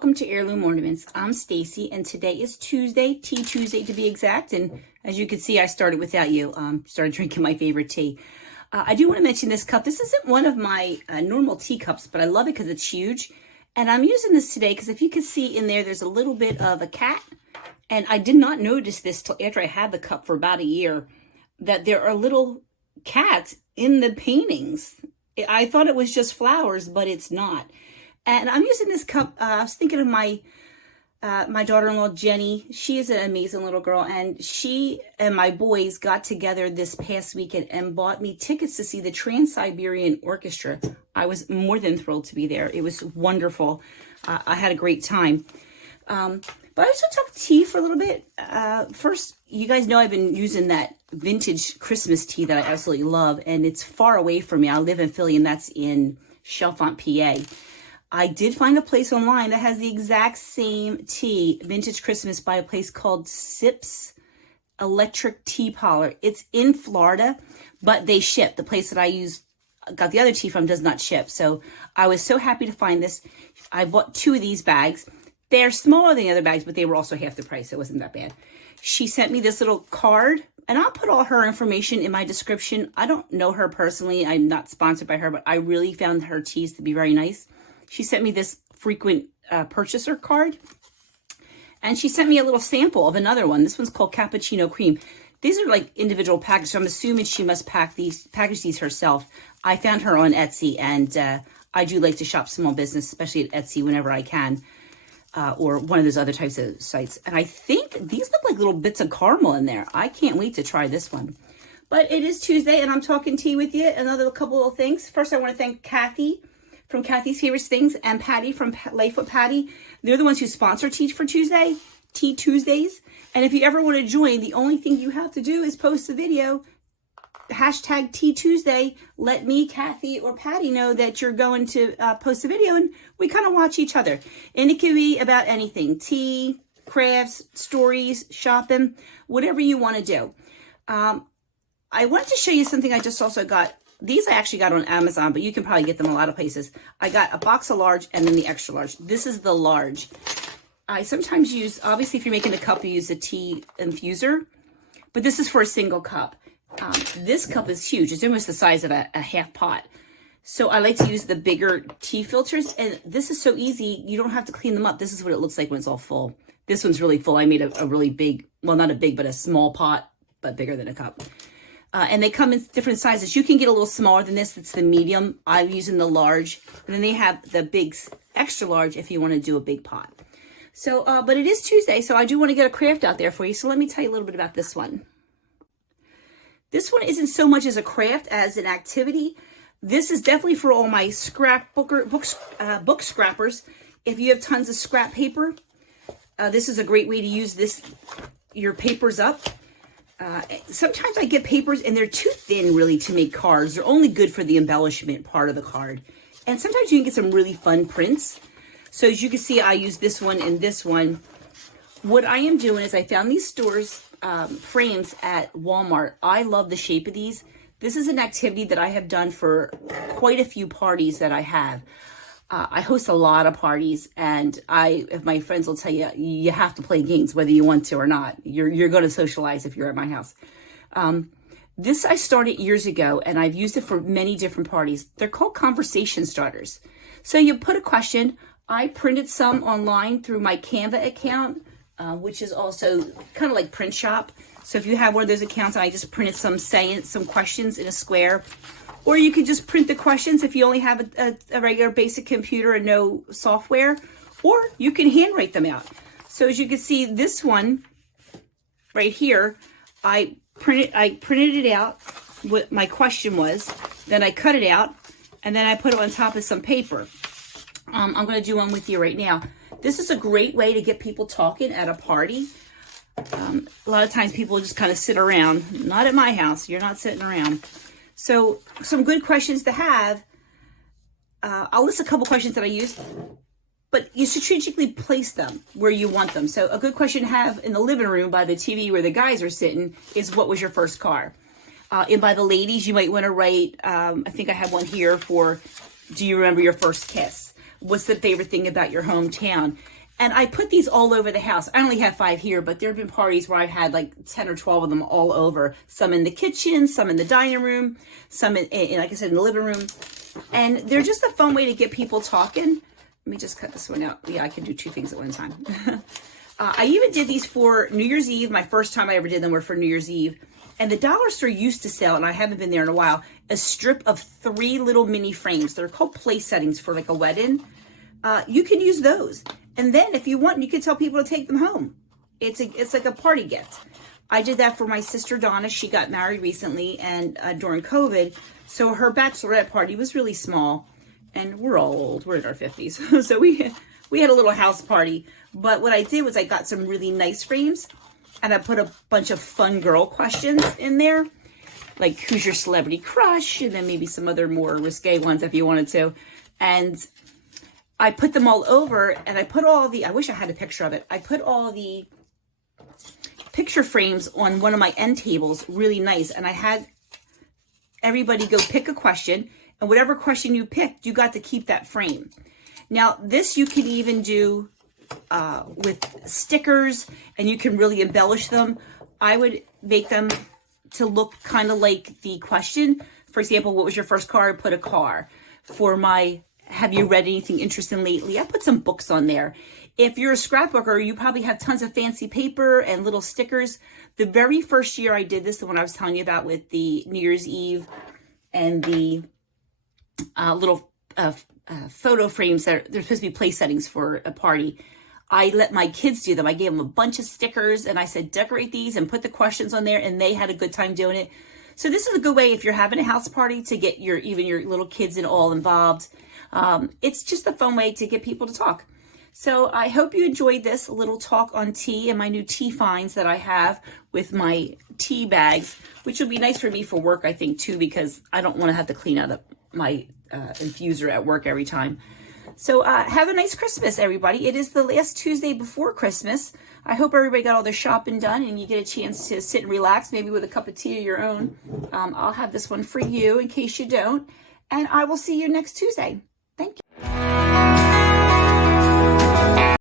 welcome to Heirloom Ornaments. I'm Stacy, and today is Tuesday, Tea Tuesday to be exact. And as you can see, I started without you. Started drinking my favorite tea. I do want to mention this cup. This isn't one of my normal teacups, but I love it because it's huge. And I'm using this today because if you can see in there, there's a little bit of a cat. And I did not notice this till after I had the cup for about a year, that there are little cats in the paintings. I thought it was just flowers, but it's not. And I'm using this cup. I was thinking of my daughter-in-law, Jenny. She is an amazing little girl. And she and my boys got together this past weekend and bought me tickets to see the Trans-Siberian Orchestra. I was more than thrilled to be there. It was wonderful. I had a great time. But I just want to talk tea for a little bit. First, you guys know I've been using that vintage Christmas tea that I absolutely love. And it's far away from me. I live in Philly, and that's in Chalfont, PA. I did find a place online that has the exact same tea, Vintage Christmas, by a place called Sips Electric Tea Parlor. It's in Florida, but they ship. The place that I got the other tea from does not ship. So I was so happy to find this. I bought 2 of these bags. They're smaller than the other bags, but they were also half the price. It wasn't that bad. She sent me this little card, and I'll put all her information in my description. I don't know her personally. I'm not sponsored by her, but I really found her teas to be very nice. She sent me this frequent purchaser card, and she sent me a little sample of another one. This one's called Cappuccino Cream. These are like individual packages, so I'm assuming she must package these herself. I found her on Etsy, and I do like to shop small business, especially at Etsy whenever I can, or one of those other types of sites. And I think these look like little bits of caramel in there. I can't wait to try this one. But it is Tuesday, and I'm talking tea with you. Another couple of things. First, I want to thank Kathy from Kathy's Favorite Things and Patty from Lightfoot Patty. They're the ones who sponsor Tea Tuesdays. And if you ever want to join, the only thing you have to do is post a video, hashtag Tea Tuesday. Let me, Kathy, or Patty know that you're going to post a video, and we kind of watch each other. And it can be about anything, tea, crafts, stories, shopping, whatever you want to do. I wanted to show you something I just also got. These I actually got on Amazon, but you can probably get them a lot of places. I got a box of large and then the extra large. This is the large. I sometimes use, obviously if you're making a cup, you use a tea infuser, but this is for a single cup. This cup is huge. It's almost the size of a half pot. So I like to use the bigger tea filters, and this is so easy. You don't have to clean them up. This is what it looks like when it's all full. This one's really full. I made a really big, well, not a big, but a small pot, but bigger than a cup. And they come in different sizes. You can get a little smaller than this. It's the medium. I'm using the large. And then they have the big extra large if you want to do a big pot. So, but it is Tuesday, so I do want to get a craft out there for you. So let me tell you a little bit about this one. This one isn't so much as a craft as an activity. This is definitely for all my book scrappers. If you have tons of scrap paper, this is a great way to use your papers up. Sometimes I get papers and they're too thin really to make cards. They're only good for the embellishment part of the card. And sometimes you can get some really fun prints. So as you can see, I use this one and this one. What I am doing is I found these frames at Walmart. I love the shape of these. This is an activity that I have done for quite a few parties that I have. I host a lot of parties, and if my friends will tell you, you have to play games whether you want to or not. You're going to socialize if you're at my house. This I started years ago, and I've used it for many different parties. They're called conversation starters. So you put a question. I printed some online through my Canva account, which is also kind of like Print Shop. So if you have one of those accounts, I just printed some questions in a square. Or you could just print the questions if you only have a regular basic computer and no software. Or you can handwrite them out. So as you can see, this one right here, I printed it out, what my question was. Then I cut it out, and then I put it on top of some paper. I'm going to do one with you right now. This is a great way to get people talking at a party. A lot of times people just kind of sit around. Not at my house. You're not sitting around. So some good questions to have. I'll list a couple questions that I used, but you strategically place them where you want them. So a good question to have in the living room by the TV where the guys are sitting is, what was your first car? And by the ladies, you might want to write, I think I have one here for, do you remember your first kiss? what's the favorite thing about your hometown. And I put these all over the house. I only have 5 here, but there have been parties where I've had like 10 or 12 of them all over. Some in the kitchen, some in the dining room, some in like I said, in the living room. And they're just a fun way to get people talking. Let me just cut this one out. Yeah, I can do 2 things at one time. I even did these for New Year's Eve. My first time I ever did them were for New Year's Eve. And the dollar store used to sell, and I haven't been there in a while, a strip of 3 little mini frames. They're called place settings for like a wedding. You can use those. And then if you want, you can tell people to take them home. It's like a party gift. I did that for my sister Donna. She got married recently and during COVID. So her bachelorette party was really small. And we're all old. We're in our 50s. So we had a little house party. But what I did was I got some really nice frames. And I put a bunch of fun girl questions in there. Like, who's your celebrity crush? And then maybe some other more risque ones if you wanted to. And I put them all over, and I put all the, I wish I had a picture of it. I put all the picture frames on one of my end tables, really nice. And I had everybody go pick a question, and whatever question you picked, you got to keep that frame. Now, this you can even do with stickers, and you can really embellish them. I would make them to look kind of like the question. For example, what was your first car? Put a car. For my have you read anything interesting lately? I put some books on there. If you're a scrapbooker, you probably have tons of fancy paper and little stickers. The very first year I did this, the one I was telling you about with the New Year's Eve and the little photo frames that they're supposed to be place settings for a party, I let my kids do them. I gave them a bunch of stickers and I said, decorate these and put the questions on there, and they had a good time doing it. So this is a good way if you're having a house party to get even your little kids and all involved. It's just a fun way to get people to talk. So I hope you enjoyed this little talk on tea and my new tea finds that I have with my tea bags, which will be nice for me for work, I think, too, because I don't want to have to clean out my infuser at work every time. So have a nice Christmas, everybody. It is the last Tuesday before Christmas. I hope everybody got all their shopping done and you get a chance to sit and relax, maybe with a cup of tea of your own. I'll have this one for you in case you don't. And I will see you next Tuesday.